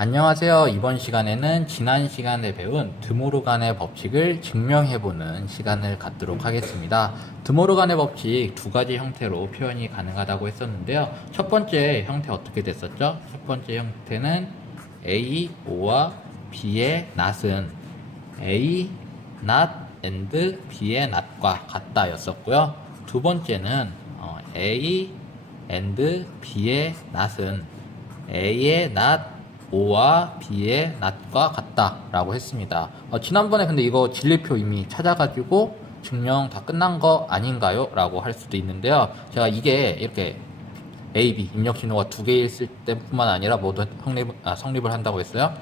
안녕하세요. 이번 시간에는 지난 시간에 배운 드모르간의 법칙을 증명해보는 시간을 갖도록 하겠습니다. 드모르간의 법칙 두 가지 형태로 표현이 가능하다고 했었는데요. 첫 번째 형태 어떻게 됐었죠? 첫 번째 형태는 A, O와 B의 낫은 A, not and B의 not과 같다 였었고요. 두 번째는 A and B의 not은 A의 not O와 B의 not과 같다 라고 했습니다. 지난번에 근데 이거 진리표 이미 찾아가지고 증명 다 끝난 거 아닌가요? 라고 할 수도 있는데요. 제가 이게 이렇게 A, B 입력 신호가 두 개 있을 때뿐만 아니라 모두 성립을 한다고 했어요.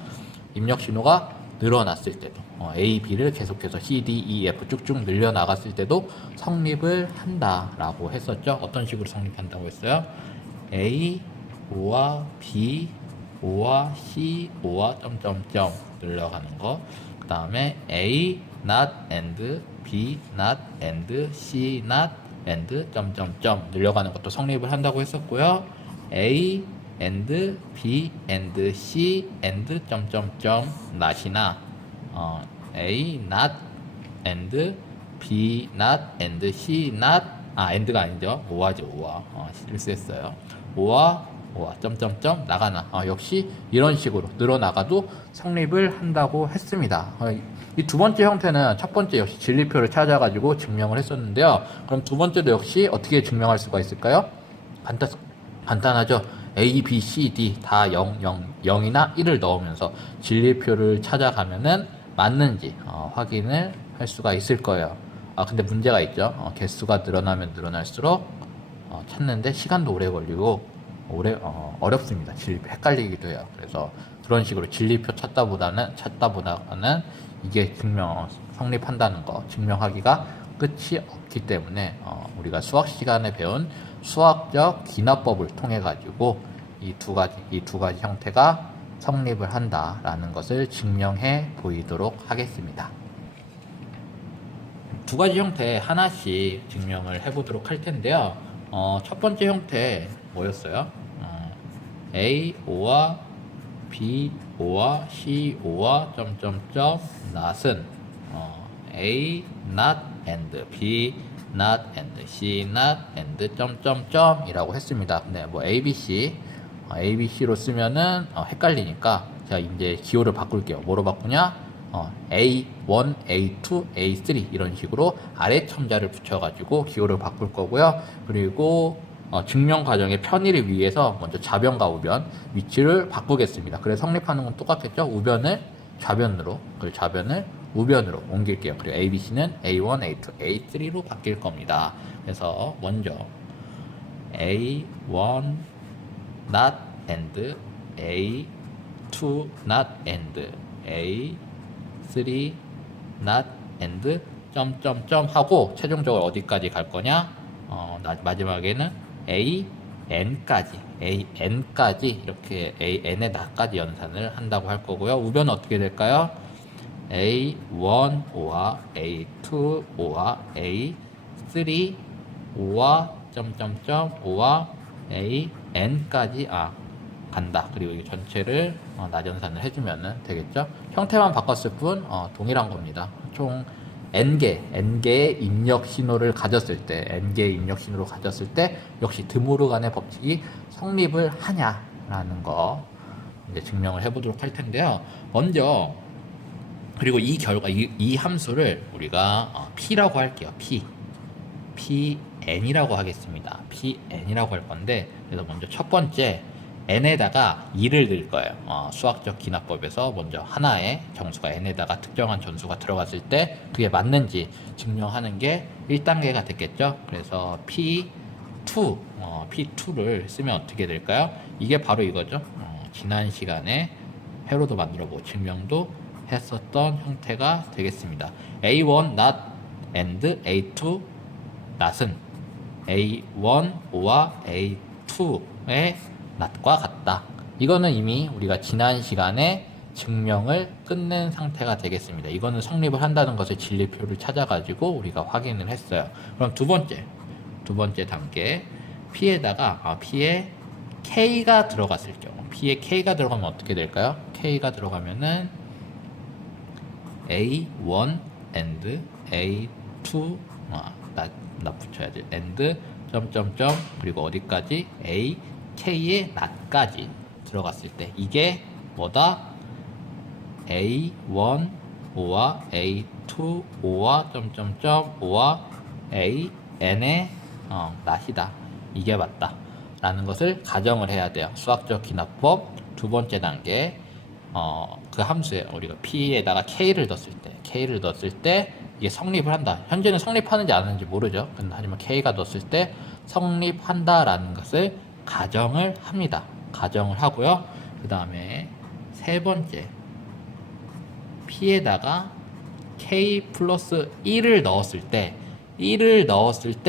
입력 신호가 늘어났을 때도 A, B를 계속해서 C, D, E, F 쭉쭉 늘려나갔을 때도 성립을 한다라고 했었죠. 어떤 식으로 성립한다고 했어요? A, O와 B, O와 C, O와 점점점 늘려가는 거. 그 다음에 A, not and B, not and C, not and 점점점 늘려가는 것도 성립을 한다고 했었고요. A and B and C and 점점점 not이나 A not and B not and C not and가 아니죠. 오와죠. 오와 실수했어요. 오와 점점점 나가나 역시 이런 식으로 늘어나가도 성립을 한다고 했습니다. 이 두 번째 형태는 첫 번째 역시 진리표를 찾아가지고 증명을 했었는데요. 그럼 두 번째도 역시 어떻게 증명할 수가 있을까요? 간단하죠. A, B, C, D 다 0이나 1을 넣으면서 진리표를 찾아가면은 맞는지 확인을 할 수가 있을 거예요. 근데 문제가 있죠. 개수가 늘어나면 늘어날수록 찾는데 시간도 오래 걸리고 어렵습니다. 진리표 헷갈리기도 해요. 그래서 그런 식으로 진리표 찾다 보다는 이게 성립한다는 거 증명하기가 끝이 없기 때문에 우리가 수학 시간에 배운 수학적 기납법을 통해 가지고 이 두 가지 형태가 성립을 한다라는 것을 증명해 보이도록 하겠습니다. 두 가지 형태 하나씩 증명을 해 보도록 할 텐데요. 첫 번째 형태 뭐였어요? A, O와 B, O와 C, O와 점점점 not은 A, not and B, not and C, not and 점점점 이라고 했습니다. 근데 뭐 A, B, C로 쓰면은 헷갈리니까 제가 이제 기호를 바꿀게요. 뭐로 바꾸냐? A1, A2, A3 이런 식으로 아래 첨자를 붙여가지고 기호를 바꿀 거고요. 그리고 증명 과정의 편의를 위해서 먼저 좌변과 우변 위치를 바꾸겠습니다. 그래서 성립하는 건 똑같겠죠. 우변을 좌변으로, 그리고 좌변을 우변으로 옮길게요. 그리고 A, B, C는 A1, A2, A3로 바뀔 겁니다. 그래서 먼저 A1 not and A2 not and A3 not and 점점점 하고 최종적으로 어디까지 갈 거냐? 마지막에는 AN까지 이렇게 AN의 나까지 연산을 한다고 할 거고요. 우변은 어떻게 될까요? A1O와 A2O와 A3 O와 점점점 O와 AN까지 간다. 그리고 이 전체를 나전산을 해주면 되겠죠. 형태만 바꿨을 뿐 동일한 겁니다. 총 n개의 입력 신호를 가졌을 때 역시 드모르간의 법칙이 성립을 하냐라는 거 이제 증명을 해보도록 할 텐데요. 먼저 그리고 이 결과 이 함수를 우리가 P라고 할게요. Pn이라고 하겠습니다. Pn이라고 할 건데 그래서 먼저 첫 번째 n에다가 2를 넣을 거예요. 수학적 기납법에서 먼저 하나의 정수가 n에다가 특정한 전수가 들어갔을 때 그게 맞는지 증명하는 게 1단계가 됐겠죠. 그래서 P2를 쓰면 어떻게 될까요? 이게 바로 이거죠. 지난 시간에 회로도 만들어보고 증명도 했었던 형태가 되겠습니다. A1 not and A2 not은 A1 O와 A2의 not과 같다. 이거는 이미 우리가 지난 시간에 증명을 끝낸 상태가 되겠습니다. 이거는 성립을 한다는 것을 진리표를 찾아가지고 우리가 확인을 했어요. 그럼 두 번째 단계 P에다가 P에 k가 들어갔을 경우, p에 k가 들어가면 어떻게 될까요? k가 들어가면은 a1 and a2 나 붙여야지. and 점점점 그리고 어디까지 a k의 낫까지 들어갔을 때 이게 뭐다? a1 5와 a2 5와 점점점 5와 an의 낫이다. 이게 맞다 라는 것을 가정을 해야 돼요. 수학적 기납법 두 번째 단계, 그 함수에 우리가 p에다가 k를 넣었을 때 이게 성립을 한다. 현재는 성립하는지 안 하는지 모르죠. 하지만 k가 넣었을 때 성립한다 라는 것을 가정을 합니다. 가정을 하고요. 그 다음에 세 번째, p에다가 k 플러스 1을 넣었을 때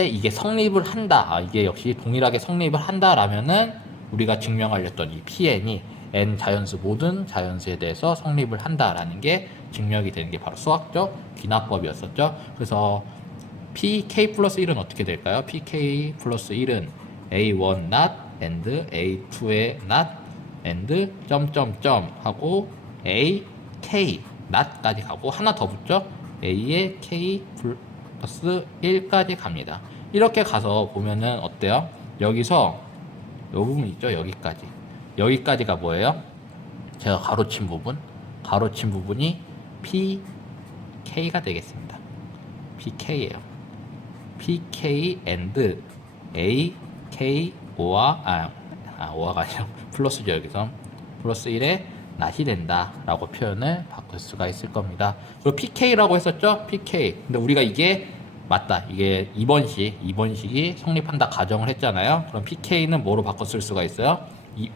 이게 성립을 한다. 이게 역시 동일하게 성립을 한다라면은 우리가 증명하려던 이 pn이 n 자연수 모든 자연수에 대해서 성립을 한다라는 게 증명이 되는 게 바로 수학적 귀납법이었었죠. 그래서 pk 플러스 1은 어떻게 될까요? pk 플러스 1은 a1 not and a2의 not and 점점점 하고 ak not까지 가고 하나 더 붙죠? a의 k 플러스 1까지 갑니다. 이렇게 가서 보면은 어때요? 여기서 이 부분 있죠? 여기까지가 뭐예요? 제가 가로친 부분이 pk가 되겠습니다. pk예요. pk and ak 5와 5가 아니라 플러스죠. 여기서 플러스 1에 낫이 된다 라고 표현을 바꿀 수가 있을 겁니다. 그리고 pk라고 했었죠? pk. 근데 우리가 이게 맞다, 이게 2번식이 성립한다 가정을 했잖아요. 그럼 pk는 뭐로 바꿔 쓸 수가 있어요? 이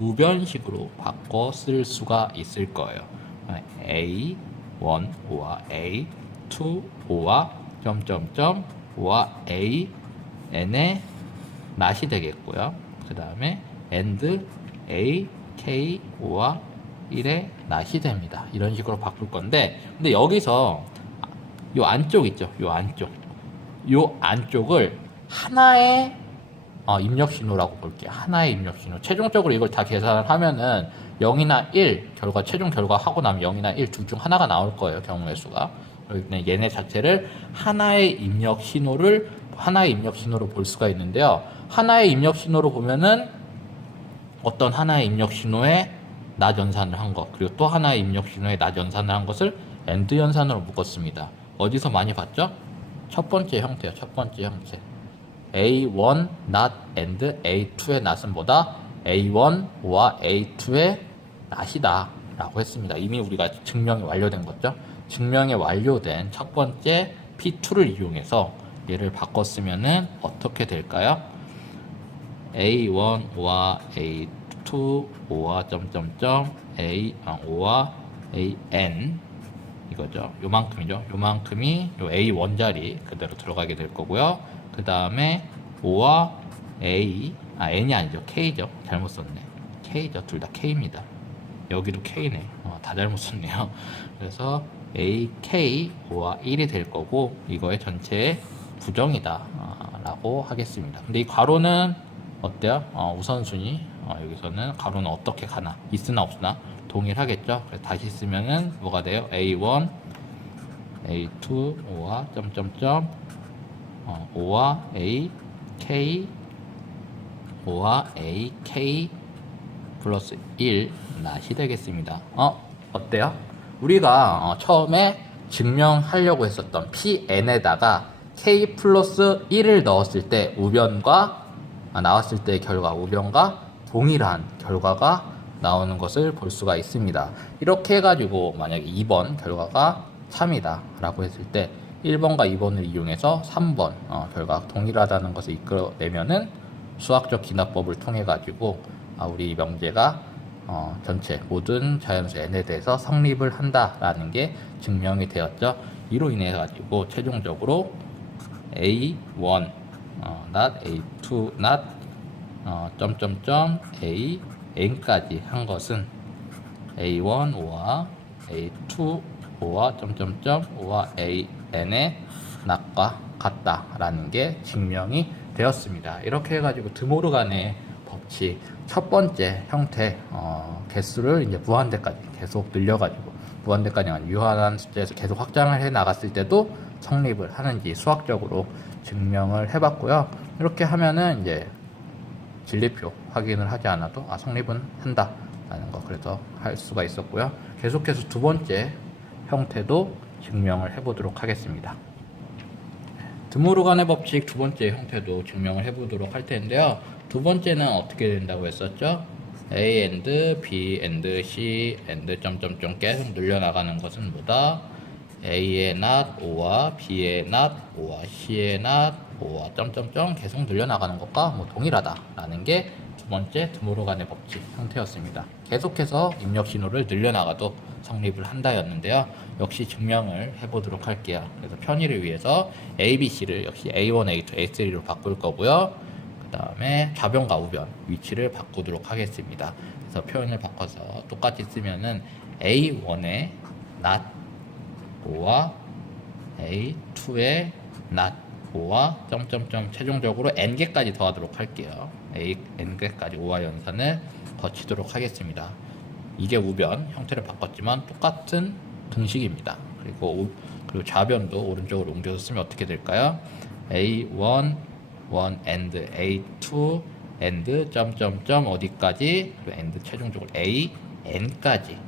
우변식으로 바꿔 쓸 수가 있을 거예요. a1 5와 a2 5와 점점점 5와 an의 낫이 되겠고요. 그 다음에 and a k 5와 1의 낫이 됩니다. 이런 식으로 바꿀 건데, 근데 여기서 요 안쪽 있죠? 요 안쪽을 하나의 입력 신호라고 볼게요. 하나의 입력 신호. 최종적으로 이걸 다 계산을 하면은 0이나 1 최종 결과 하고 나면 0이나 1 둘 중 하나가 나올 거예요. 경우의 수가. 얘네 자체를 하나의 입력 신호로 볼 수가 있는데요. 하나의 입력 신호로 보면은 어떤 하나의 입력 신호에 낫 연산을 한 것, 그리고 또 하나의 입력 신호에 낫 연산을 한 것을 AND 연산으로 묶었습니다. 어디서 많이 봤죠? 첫 번째 형태요. A1 not and A2의 낫은 뭐다? A1와 A2의 낫이다 라고 했습니다. 이미 우리가 증명이 완료된 거죠. 증명이 완료된 첫 번째 P2를 이용해서 얘를 바꿨으면은 어떻게 될까요? A1 5와 A2 5와 점점점 A5와 AN 이거죠. 요만큼이죠. 요만큼이 요 A1 자리 그대로 들어가게 될 거고요. 그 다음에 5와 N이 아니죠. K죠. 잘못 썼네. K죠. 둘 다 K입니다. 여기도 K네. 다 잘못 썼네요. 그래서 AK 5와 1이 될 거고, 이거의 전체 부정이다 라고 하겠습니다. 근데 이 괄호는 어때요? 우선순위 여기서는 괄호는 어떻게 가나, 있으나 없으나 동일하겠죠. 그래서 다시 쓰면은 뭐가 돼요? A1 A2 5와 점점점 5와 AK 5와 AK 플러스 1 낫이 되겠습니다. 어때요? 우리가 처음에 증명하려고 했었던 PN에다가 K 플러스 1을 넣었을 때 우변과 나왔을 때의 결과, 우변과 동일한 결과가 나오는 것을 볼 수가 있습니다. 이렇게 해가지고 만약에 2번 결과가 참이다 라고 했을 때 1번과 2번을 이용해서 3번 결과가 동일하다는 것을 이끌어내면은 수학적 기납법을 통해 가지고 우리 명제가 전체 모든 자연수 n에 대해서 성립을 한다라는 게 증명이 되었죠. 이로 인해 가지고 최종적으로 A1 not A2 not 점점점 A n까지 한 것은 A1 5와 A2 5와 점점점 5와 AN의 낫과 같다라는 게 증명이 되었습니다. 이렇게 해가지고 드모르간의 법칙 첫 번째 형태 개수를 이제 무한대까지 계속 늘려가지고 무한대까지 유한한 숫자에서 계속 확장을 해 나갔을 때도 성립을 하는지 수학적으로 증명을 해봤고요. 이렇게 하면은 이제 진리표 확인을 하지 않아도 성립은 한다라는 거 그래서 할 수가 있었고요. 계속해서 두 번째 형태도 증명을 해보도록 하겠습니다. 드모르간의 법칙 두 번째 형태도 증명을 해보도록 할 텐데요. 두 번째는 어떻게 된다고 했었죠? A and B and C and 점점점 계속 늘려나가는 것은 뭐다? A의 not 5와 B의 not 5와 C의 not 5와 점점점 계속 늘려나가는 것과 뭐 동일하다라는 게 두 번째 드모르간의 법칙 형태였습니다. 계속해서 입력 신호를 늘려나가도 성립을 한다였는데요. 역시 증명을 해보도록 할게요. 그래서 편의를 위해서 A, B, C를 역시 A1, A2, A3로 바꿀 거고요. 그 다음에 좌변과 우변 위치를 바꾸도록 하겠습니다. 그래서 표현을 바꿔서 똑같이 쓰면은 A1의 not 5와 A2의 not 5와 점점점 최종적으로 n개까지 더하도록 할게요. n개까지 5와 연산을 거치도록 하겠습니다. 이게 우변 형태를 바꿨지만 똑같은 등식입니다. 그리고 좌변도 오른쪽으로 옮겨서 쓰면 어떻게 될까요? A1 1 and A2 and 점점점 어디까지 그리고 and 최종적으로 A n까지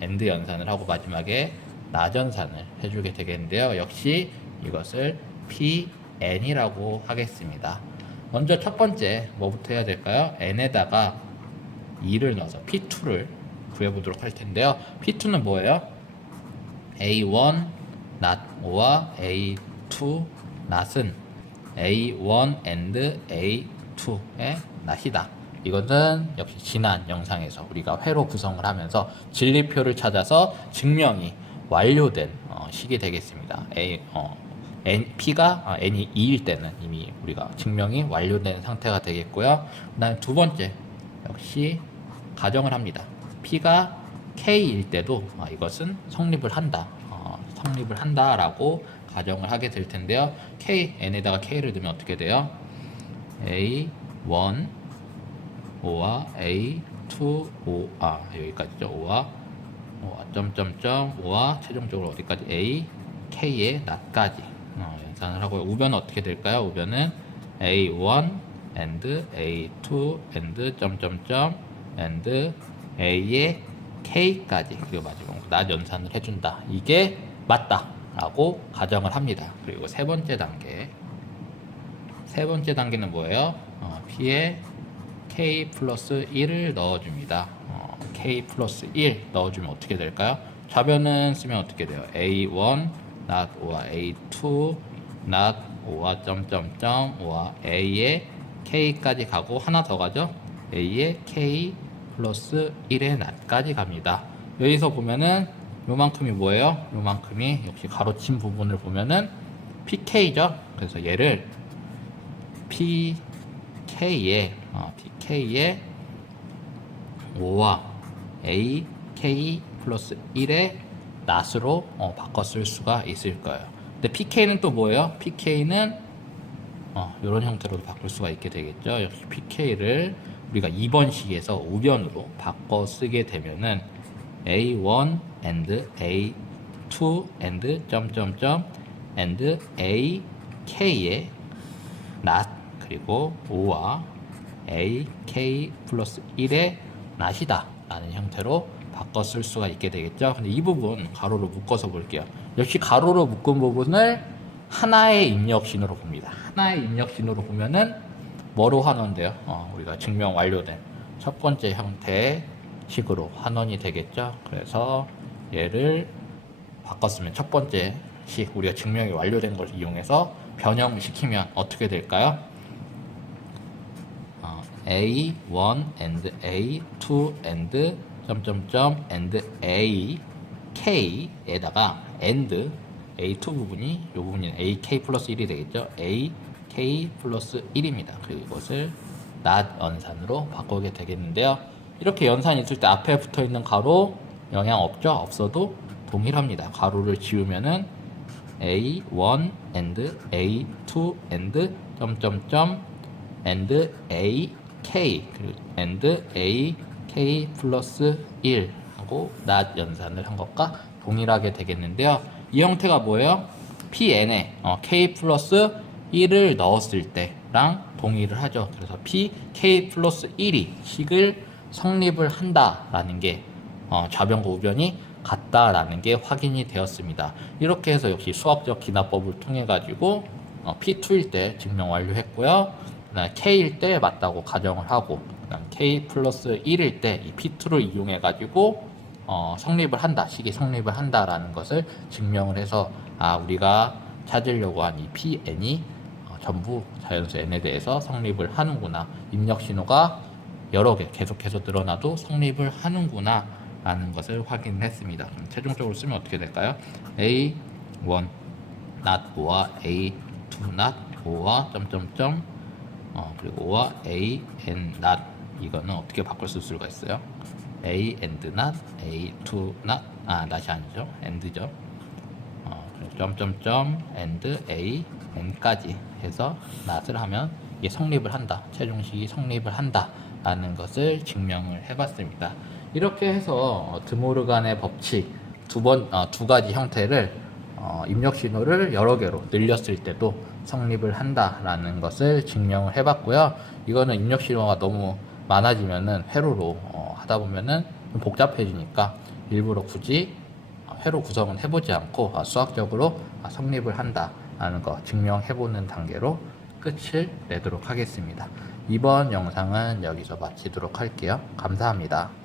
and 연산을 하고 마지막에 나전산을 해주게 되겠는데요. 역시 이것을 PN이라고 하겠습니다. 먼저 첫 번째 뭐부터 해야 될까요? n에다가 2를 넣어서 P2를 구해보도록 할 텐데요. P2는 뭐예요? A1 not 5와 A2 not은 A1 and A2의 not이다. 이것은 역시 지난 영상에서 우리가 회로 구성을 하면서 진리표를 찾아서 증명이 완료된 식이 되겠습니다. P가 n이 2일 때는 이미 우리가 증명이 완료된 상태가 되겠고요. 그 다음에 두 번째 역시 가정을 합니다. P가 K일 때도 이것은 성립을 한다라고 가정을 하게 될 텐데요. n에다가 K를 넣으면 어떻게 돼요? A1 5와 A2 5 여기까지죠. 5와 점점점 5와 최종적으로 어디까지 A K의 not까지 연산을 하고요. 우변은 어떻게 될까요? 우변은 A1 and A2 and 점점점 and A의 K까지 그리고 마지막으로 not 연산을 해준다. 이게 맞다라고 가정을 합니다. 그리고 세 번째 단계는 뭐예요? P에 K 플러스 1을 넣어줍니다. K 플러스 1 넣어주면 어떻게 될까요? 좌변은 쓰면 어떻게 돼요? A1 not 5와 A2 not 5와 점점점 5와 A의 K까지 가고 하나 더 가죠? A의 K 플러스 1의 not까지 갑니다. 여기서 보면은 요만큼이 뭐예요? 요만큼이 역시 가로친 부분을 보면은 PK죠? 그래서 얘를 PK의 5와 AK 플러스 1의 not으로 바꿔 쓸 수가 있을 거예요. 근데 PK는 또 뭐예요? PK는 이런 형태로도 바꿀 수가 있게 되겠죠. 역시 PK를 우리가 2번식에서 우변으로 바꿔 쓰게 되면은 A1 and A2 and 점점점 and AK의 not 그리고 5와 AK 플러스 1의 not이다 라는 형태로 바꿔 쓸 수가 있게 되겠죠. 근데 이 부분 가로로 묶어서 볼게요. 역시 가로로 묶은 부분을 하나의 입력 신호로 봅니다. 하나의 입력 신호로 보면은 뭐로 환원돼요? 우리가 증명 완료된 첫 번째 형태의 식으로 환원이 되겠죠. 그래서 얘를 바꿨으면 첫 번째 식 우리가 증명이 완료된 걸 이용해서 변형시키면 어떻게 될까요? A1 and A2 and 점점점 and AK에다가 and A2 부분이 이 부분이 AK 플러스 1이 되겠죠. AK 플러스 1입니다. 그리고 이것을 not 연산으로 바꾸게 되겠는데요. 이렇게 연산이 있을 때 앞에 붙어 있는 가로 영향 없죠? 없어도 동일합니다. 가로를 지우면은 A1 and A2 and 점점점 and K 그리고 AND A K 플러스 1 하고 not 연산을 한 것과 동일하게 되겠는데요. 이 형태가 뭐예요? PN에 K 플러스 1을 넣었을 때랑 동의를 하죠. 그래서 P, K 플러스 1이 식을 성립을 한다라는 게 좌변과 우변이 같다라는 게 확인이 되었습니다. 이렇게 해서 역시 수학적 기납법을 통해 가지고 P2일 때 증명 완료했고요. 그다음 K일 때 맞다고 가정을 하고, 그다음 K 플러스 1일 때 이 P2를 이용해 가지고 성립을 한다, 식이 성립을 한다라는 것을 증명을 해서 우리가 찾으려고 한 이 Pn이 전부 자연수 n에 대해서 성립을 하는구나, 입력 신호가 여러 개 계속해서 늘어나도 성립을 하는구나 라는 것을 확인했습니다. 그럼 최종적으로 쓰면 어떻게 될까요? A1 not 5와 A2 not 5와 점점점 그리고 5와 A and not, 이거는 어떻게 바꿀 수가 있어요? A and not, A2 not, not이 아니죠, and죠. 점점점 and A and까지 해서 not을 하면 이게 성립을 한다, 최종식이 성립을 한다 라는 것을 증명을 해봤습니다. 이렇게 해서 드모르간의 법칙 두 가지 형태를 입력 신호를 여러 개로 늘렸을 때도 성립을 한다라는 것을 증명을 해봤고요. 이거는 입력 신호가 너무 많아지면은 회로로 하다 보면은 좀 복잡해지니까 일부러 굳이 회로 구성은 해보지 않고 수학적으로 성립을 한다라는 거 증명해보는 단계로 끝을 내도록 하겠습니다. 이번 영상은 여기서 마치도록 할게요. 감사합니다.